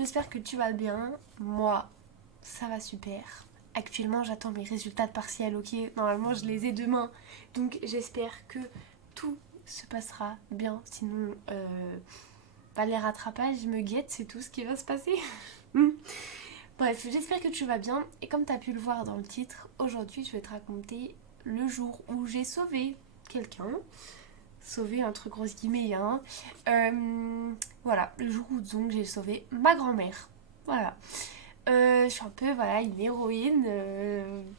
j'espère que tu vas bien. Moi, ça va super. Actuellement, j'attends mes résultats de partiel, ok? Normalement, je les ai demain. Donc, j'espère que tout se passera bien. Sinon, les rattrapages me guettent, c'est tout ce qui va se passer. Bref, j'espère que tu vas bien. Et comme tu as pu le voir dans le titre, aujourd'hui, je vais te raconter le jour où j'ai sauvé quelqu'un. Sauvé entre grosses guillemets, hein. Voilà, le jour où donc j'ai sauvé ma grand-mère. Voilà. Je suis un peu, voilà, une héroïne,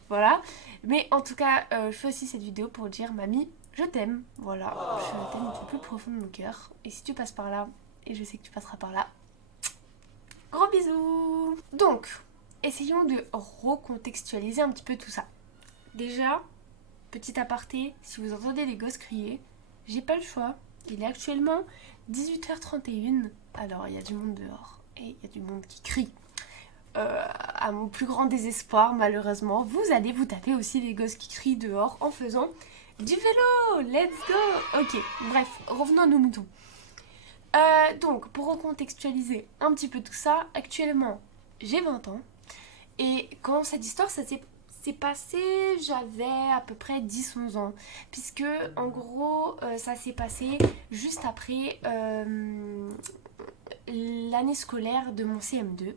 voilà. Mais en tout cas, je fais aussi cette vidéo pour dire, mamie, je t'aime. Voilà, je t'aime du plus profond de mon cœur. Et si tu passes par là, et je sais que tu passeras par là, gros bisous. Donc, essayons de recontextualiser un petit peu tout ça. Déjà, petit aparté, si vous entendez les gosses crier, j'ai pas le choix. Il est actuellement 18h31. Alors, il y a du monde dehors et il y a du monde qui crie. À mon plus grand désespoir, malheureusement, vous allez vous taper aussi les gosses qui crient dehors en faisant du vélo. Let's go. Ok, bref, revenons à nos moutons. Donc, pour recontextualiser un petit peu tout ça, actuellement, j'ai 20 ans. Et quand cette histoire, s'est passé, j'avais à peu près 10-11 ans. Puisque, en gros, ça s'est passé juste après l'année scolaire de mon CM2.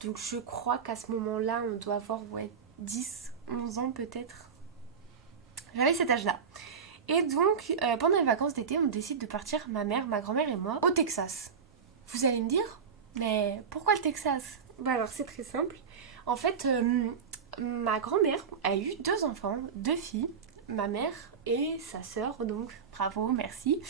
Donc je crois qu'à ce moment-là, on doit avoir 10-11 ans peut-être. J'avais cet âge-là. Et donc, pendant les vacances d'été, on décide de partir, ma mère, ma grand-mère et moi, au Texas. Vous allez me dire, mais pourquoi le Texas? Bah alors c'est très simple. En fait, ma grand-mère a eu 2 enfants, 2 filles, ma mère et sa sœur, donc bravo, merci.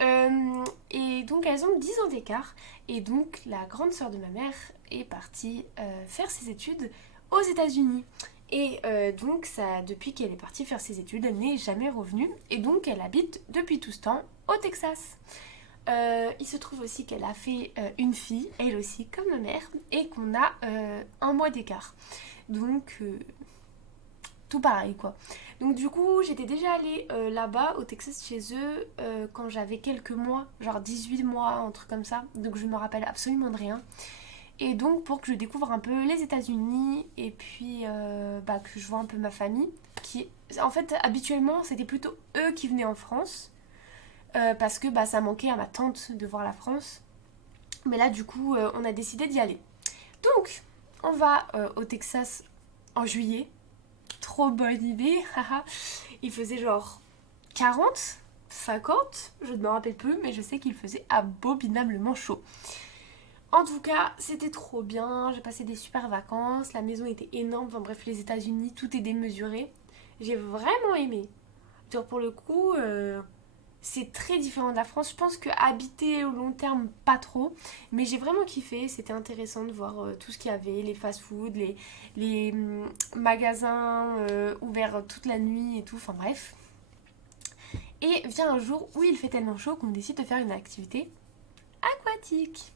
Et donc elles ont 10 ans d'écart. Et donc la grande sœur de ma mère est partie faire ses études aux États-Unis. Et donc ça, depuis qu'elle est partie faire ses études, elle n'est jamais revenue. Et donc elle habite depuis tout ce temps au Texas. Il se trouve aussi qu'elle a fait une fille, elle aussi, comme ma mère, et qu'on a 1 mois d'écart. Donc tout pareil quoi. Donc du coup j'étais déjà allée là-bas au Texas chez eux quand j'avais quelques mois, genre 18 mois, un truc comme ça. Donc je ne me rappelle absolument de rien. Et donc pour que je découvre un peu les États-Unis et puis que je vois un peu ma famille. En fait habituellement c'était plutôt eux qui venaient en France parce que ça manquait à ma tante de voir la France. Mais là du coup on a décidé d'y aller. Donc on va au Texas en juillet. Trop bonne idée, haha. Il faisait genre 40, 50, je ne me rappelle plus, mais je sais qu'il faisait abominablement chaud. En tout cas, c'était trop bien, j'ai passé des super vacances, la maison était énorme, enfin bref, les États-Unis, tout est démesuré. J'ai vraiment aimé. Genre pour le coup, c'est très différent de la France. Je pense que habiter au long terme, pas trop. Mais j'ai vraiment kiffé. C'était intéressant de voir tout ce qu'il y avait, les fast-food, les magasins ouverts toute la nuit et tout. Enfin bref. Et vient un jour où il fait tellement chaud qu'on décide de faire une activité aquatique.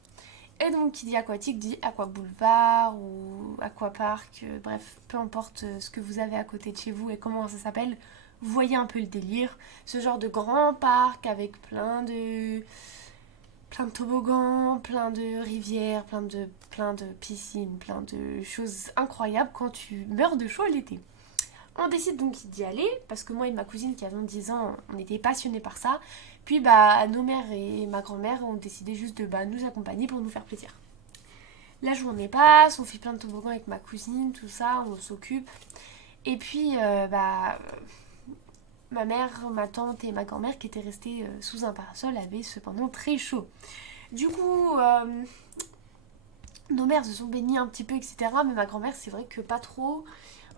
Et donc qui dit aquatique dit aqua boulevard ou aquapark, bref, peu importe ce que vous avez à côté de chez vous et comment ça s'appelle, vous voyez un peu le délire. Ce genre de grand parc avec plein de toboggans, plein de rivières, plein de piscines, plein de choses incroyables quand tu meurs de chaud l'été. On décide donc d'y aller parce que moi et ma cousine qui avons 10 ans, on était passionnés par ça. Puis nos mères et ma grand-mère ont décidé juste de nous accompagner pour nous faire plaisir. La journée passe, on fait plein de toboggans avec ma cousine, tout ça, on s'occupe. Et puis ma mère, ma tante et ma grand-mère qui étaient restées sous un parasol avaient cependant très chaud. Du coup, nos mères se sont baignées un petit peu, etc. Mais ma grand-mère, c'est vrai que pas trop.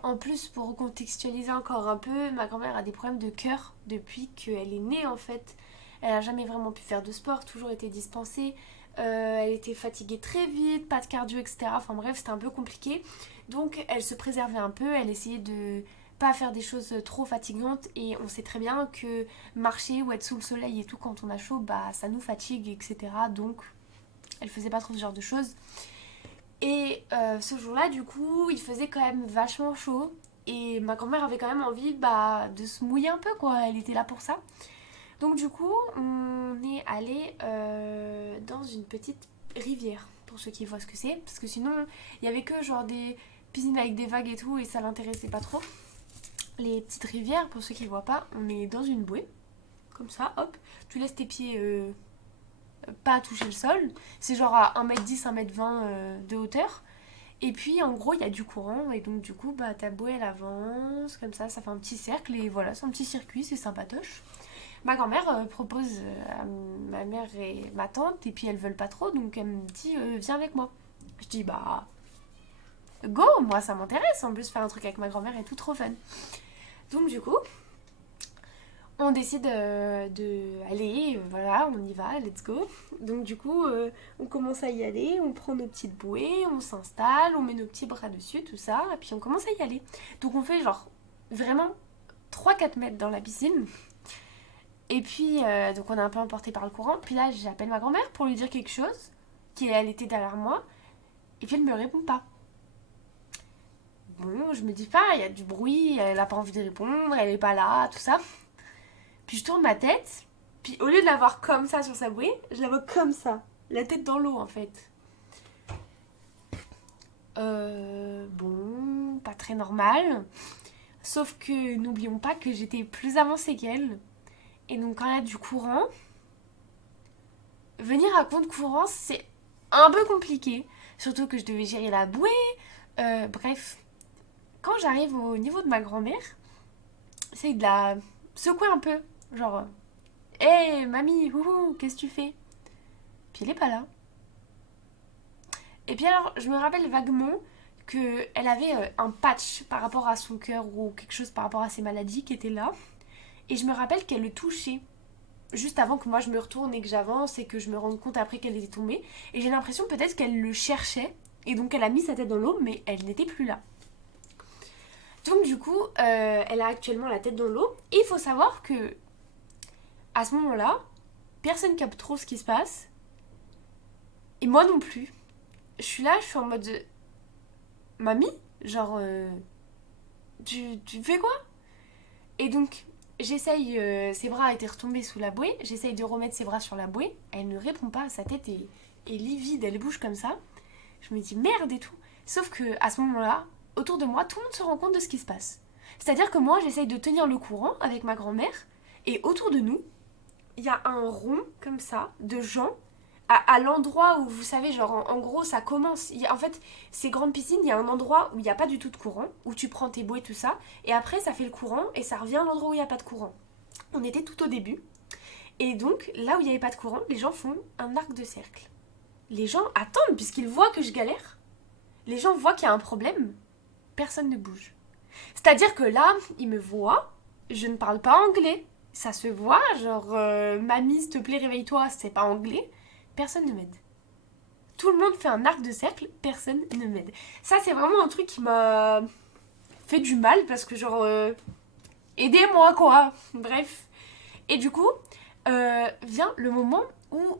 En plus, pour recontextualiser encore un peu, ma grand-mère a des problèmes de cœur depuis qu'elle est née en fait. Elle n'a jamais vraiment pu faire de sport, toujours été dispensée. Elle était fatiguée très vite, pas de cardio, etc. Enfin bref, c'était un peu compliqué. Donc elle se préservait un peu, elle essayait de pas faire des choses trop fatigantes. Et on sait très bien que marcher ou être sous le soleil et tout quand on a chaud, ça nous fatigue, etc. Donc elle faisait pas trop ce genre de choses. Et ce jour-là, du coup, il faisait quand même vachement chaud. Et ma grand-mère avait quand même envie de se mouiller un peu, quoi. Elle était là pour ça. Donc du coup, on est allé dans une petite rivière. pour ceux qui voient ce que c'est. Parce que sinon, il y avait que genre des piscines avec des vagues et tout, et ça l'intéressait pas trop. Les petites rivières, pour ceux qui voient pas, on est dans une bouée, comme ça, hop. Tu laisses tes pieds pas toucher le sol. C'est genre à 1m10, 1m20 de hauteur. Et puis en gros il y a du courant et donc du coup ta bouée elle avance comme ça fait un petit cercle et voilà c'est un petit circuit, c'est sympatoche. Ma grand-mère propose à ma mère et ma tante et puis elles veulent pas trop donc elle me dit viens avec moi. Je dis bah go, moi ça m'intéresse, en plus faire un truc avec ma grand-mère est tout trop fun. Donc du coup on décide de aller, voilà, on y va, let's go. Donc du coup, on commence à y aller, on prend nos petites bouées, on s'installe, on met nos petits bras dessus, tout ça, et puis on commence à y aller. Donc on fait genre vraiment 3-4 mètres dans la piscine. Et puis, donc on est un peu emporté par le courant. Puis là, j'appelle ma grand-mère pour lui dire quelque chose, qu'elle était derrière moi, et puis elle me répond pas. Bon, je me dis pas, il y a du bruit, elle a pas envie de répondre, elle est pas là, tout ça. Puis je tourne ma tête, puis au lieu de la voir comme ça sur sa bouée, je la vois comme ça, la tête dans l'eau en fait. Bon, pas très normal. Sauf que n'oublions pas que j'étais plus avancée qu'elle. Et donc quand il y a du courant, venir à compte courant c'est un peu compliqué. Surtout que je devais gérer la bouée. Bref, quand j'arrive au niveau de ma grand-mère, c'est de la secouer un peu. Genre, hé hey, mamie, wouhou, qu'est-ce que tu fais? Puis elle est pas là. Et puis alors, je me rappelle vaguement qu'elle avait un patch par rapport à son cœur ou quelque chose par rapport à ses maladies qui était là. Et je me rappelle qu'elle le touchait juste avant que moi je me retourne et que j'avance et que je me rende compte après qu'elle était tombée. Et j'ai l'impression peut-être qu'elle le cherchait et donc elle a mis sa tête dans l'eau mais elle n'était plus là. Donc du coup, elle a actuellement la tête dans l'eau. Et il faut savoir que à ce moment-là, personne capte trop ce qui se passe. Et moi non plus. Je suis là, je suis en mode... Mamie, genre... tu fais quoi? Et donc, j'essaye... ses bras étaient retombés sous la bouée. J'essaye de remettre ses bras sur la bouée. Elle ne répond pas, sa tête est livide, elle bouge comme ça. Je me dis merde et tout. Sauf que à ce moment-là, autour de moi, tout le monde se rend compte de ce qui se passe. C'est-à-dire que moi, j'essaye de tenir le courant avec ma grand-mère. Et autour de nous, il y a un rond comme ça de gens à l'endroit où vous savez genre en gros ça commence en fait ces grandes piscines il y a un endroit où il n'y a pas du tout de courant où tu prends tes bouées tout ça et après ça fait le courant et ça revient à l'endroit où il n'y a pas de courant. On était tout au début et donc là où il n'y avait pas de courant les gens font un arc de cercle. Les gens attendent puisqu'ils voient que je galère. Les gens voient qu'il y a un problème. Personne ne bouge. C'est-à-dire que là ils me voient, je ne parle pas anglais. Ça se voit, genre mamie s'il te plaît réveille-toi, c'est pas anglais. Personne ne m'aide. Tout le monde fait un arc de cercle, personne ne m'aide. Ça c'est vraiment un truc qui m'a fait du mal parce que genre aidez-moi quoi. Bref. Et du coup vient le moment où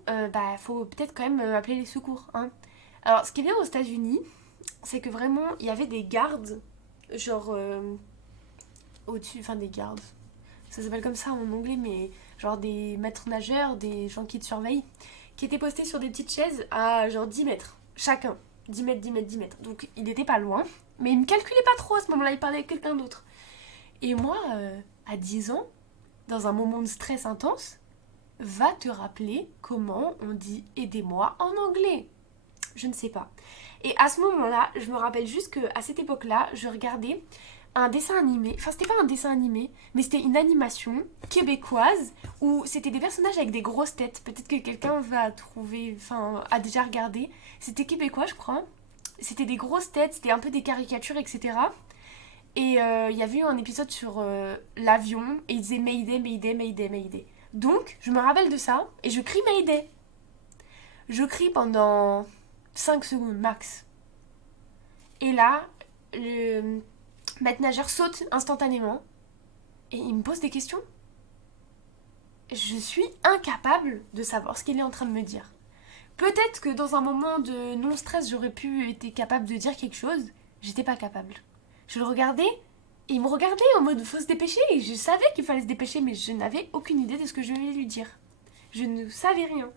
faut peut-être quand même appeler les secours. Hein. Alors ce qui est bien aux États-Unis, c'est que vraiment il y avait des gardes genre au-dessus, enfin des gardes. Ça s'appelle comme ça en anglais, mais genre des maîtres nageurs, des gens qui te surveillent, qui étaient postés sur des petites chaises à genre 10 mètres, chacun. 10 mètres, 10 mètres, 10 mètres. Donc il n'était pas loin, mais il ne me calculait pas trop à ce moment-là, il parlait avec quelqu'un d'autre. Et moi, à 10 ans, dans un moment de stress intense, va te rappeler comment on dit aidez-moi en anglais. Je ne sais pas. Et à ce moment-là, je me rappelle juste qu'à cette époque-là, je regardais un dessin animé, enfin c'était pas un dessin animé, mais c'était une animation québécoise où c'était des personnages avec des grosses têtes. Peut-être que quelqu'un va trouver, enfin a déjà regardé. C'était québécois je crois. C'était des grosses têtes, c'était un peu des caricatures, etc. Et il y avait eu un épisode sur l'avion et il disait Mayday, Mayday, Mayday, Mayday. Donc je me rappelle de ça et je crie Mayday. Je crie pendant 5 secondes max. Et là, le maître nageur saute instantanément et il me pose des questions. Je suis incapable de savoir ce qu'il est en train de me dire. Peut-être que dans un moment de non-stress, j'aurais pu être capable de dire quelque chose. J'étais pas capable. Je le regardais et il me regardait en mode faut se dépêcher. Et je savais qu'il fallait se dépêcher, mais je n'avais aucune idée de ce que je devais lui dire. Je ne savais rien.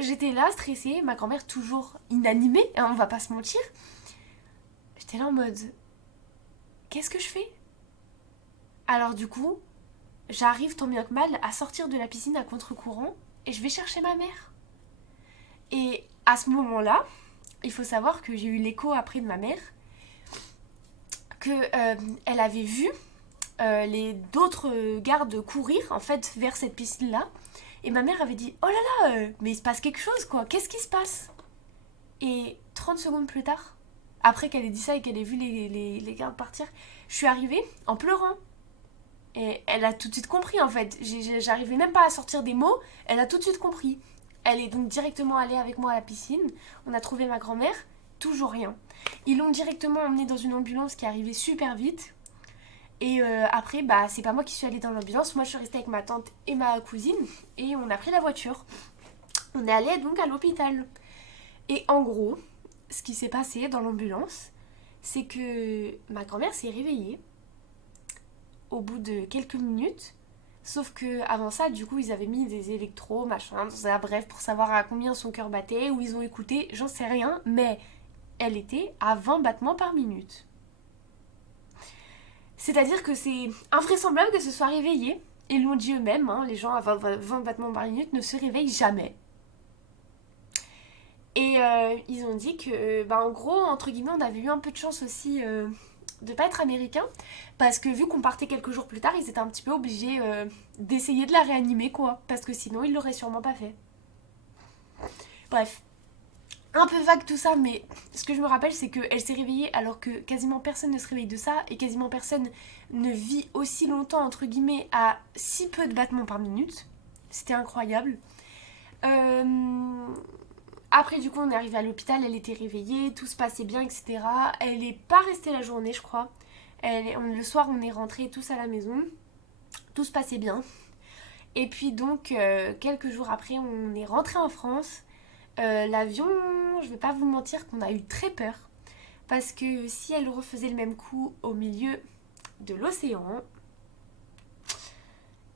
J'étais là stressée, ma grand-mère toujours inanimée, hein, on va pas se mentir. J'étais là en mode, qu'est-ce que je fais? Alors du coup, j'arrive tant bien que mal à sortir de la piscine à contre-courant et je vais chercher ma mère. Et à ce moment-là, il faut savoir que j'ai eu l'écho après de ma mère que elle avait vu les d'autres gardes courir en fait vers cette piscine là et ma mère avait dit oh là là mais il se passe quelque chose quoi, qu'est-ce qui se passe? Et 30 secondes plus tard, après qu'elle ait dit ça et qu'elle ait vu les gardes partir, je suis arrivée en pleurant. Et elle a tout de suite compris en fait. J'arrivais même pas à sortir des mots, elle a tout de suite compris. Elle est donc directement allée avec moi à la piscine. On a trouvé ma grand-mère, toujours rien. Ils l'ont directement emmenée dans une ambulance qui est arrivée super vite. Et après, bah, c'est pas moi qui suis allée dans l'ambulance. Moi, je suis restée avec ma tante et ma cousine. Et on a pris la voiture. On est allé donc à l'hôpital. Et en gros, ce qui s'est passé dans l'ambulance, c'est que ma grand-mère s'est réveillée au bout de quelques minutes. Sauf que avant ça, du coup, ils avaient mis des électros, machin, tout ça, bref, pour savoir à combien son cœur battait, où ils ont écouté, j'en sais rien, mais elle était à 20 battements par minute. C'est-à-dire que c'est invraisemblable que ce soit réveillé. Ils l'ont dit eux-mêmes, hein, les gens à 20 battements par minute ne se réveillent jamais. Et ils ont dit que, bah, en gros, entre guillemets, on avait eu un peu de chance aussi de pas être américain, parce que vu qu'on partait quelques jours plus tard, ils étaient un petit peu obligés d'essayer de la réanimer, quoi, parce que sinon ils l'auraient sûrement pas fait. Bref, un peu vague tout ça, mais ce que je me rappelle, c'est qu'elle s'est réveillée alors que quasiment personne ne se réveille de ça, et quasiment personne ne vit aussi longtemps, entre guillemets, à si peu de battements par minute. C'était incroyable. Euh, Après, du coup, on est arrivé à l'hôpital, elle était réveillée, tout se passait bien, etc. Elle n'est pas restée la journée, je crois. Le soir, on est rentrés tous à la maison. Tout se passait bien. Et puis donc, quelques jours après, on est rentré en France. L'avion, je vais pas vous mentir qu'on a eu très peur. Parce que si elle refaisait le même coup au milieu de l'océan,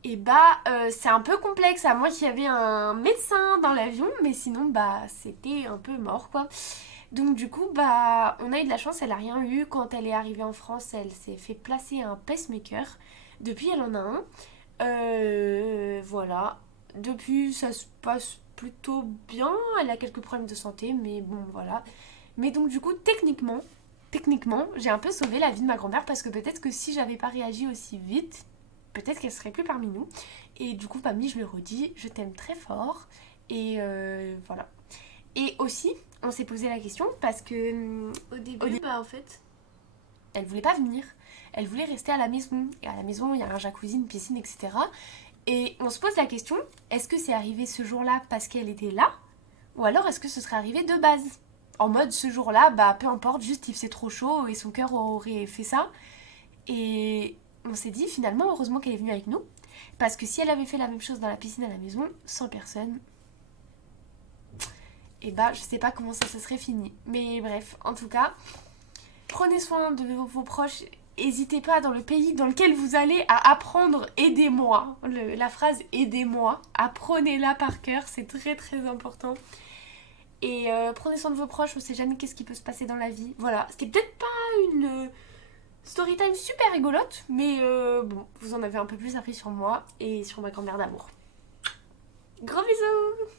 et bah c'est un peu complexe, à moins qu'il y avait un médecin dans l'avion, mais sinon bah c'était un peu mort quoi. Donc du coup bah on a eu de la chance, elle a rien eu. Quand elle est arrivée en France, elle s'est fait placer un pacemaker. Depuis elle en a un. Voilà. Depuis ça se passe plutôt bien, elle a quelques problèmes de santé, mais bon voilà. Mais donc du coup techniquement j'ai un peu sauvé la vie de ma grand-mère parce que peut-être que si j'avais pas réagi aussi vite, peut-être qu'elle serait plus parmi nous. Et du coup, Pammy, je le redis, je t'aime très fort. Et voilà. Et aussi, on s'est posé la question parce que Au début, bah en fait, elle voulait pas venir. Elle voulait rester à la maison. Et à la maison, il y a un jacuzzi, une piscine, etc. Et on se pose la question, est-ce que c'est arrivé ce jour-là parce qu'elle était là? Ou alors est-ce que ce serait arrivé de base? En mode, ce jour-là, bah peu importe, juste il faisait trop chaud et son cœur aurait fait ça. Et on s'est dit finalement, heureusement qu'elle est venue avec nous. Parce que si elle avait fait la même chose dans la piscine à la maison, sans personne, et bah je sais pas comment ça se serait fini. Mais bref, en tout cas, prenez soin de vos proches. N'hésitez pas dans le pays dans lequel vous allez à apprendre aidez-moi. La phrase aidez-moi, apprenez-la par cœur, c'est très très important. Et prenez soin de vos proches, on sait jamais qu'est-ce qui peut se passer dans la vie. Voilà, c'était peut-être pas une story time super rigolote, mais bon, vous en avez un peu plus appris sur moi et sur ma grand-mère d'amour. Gros bisous!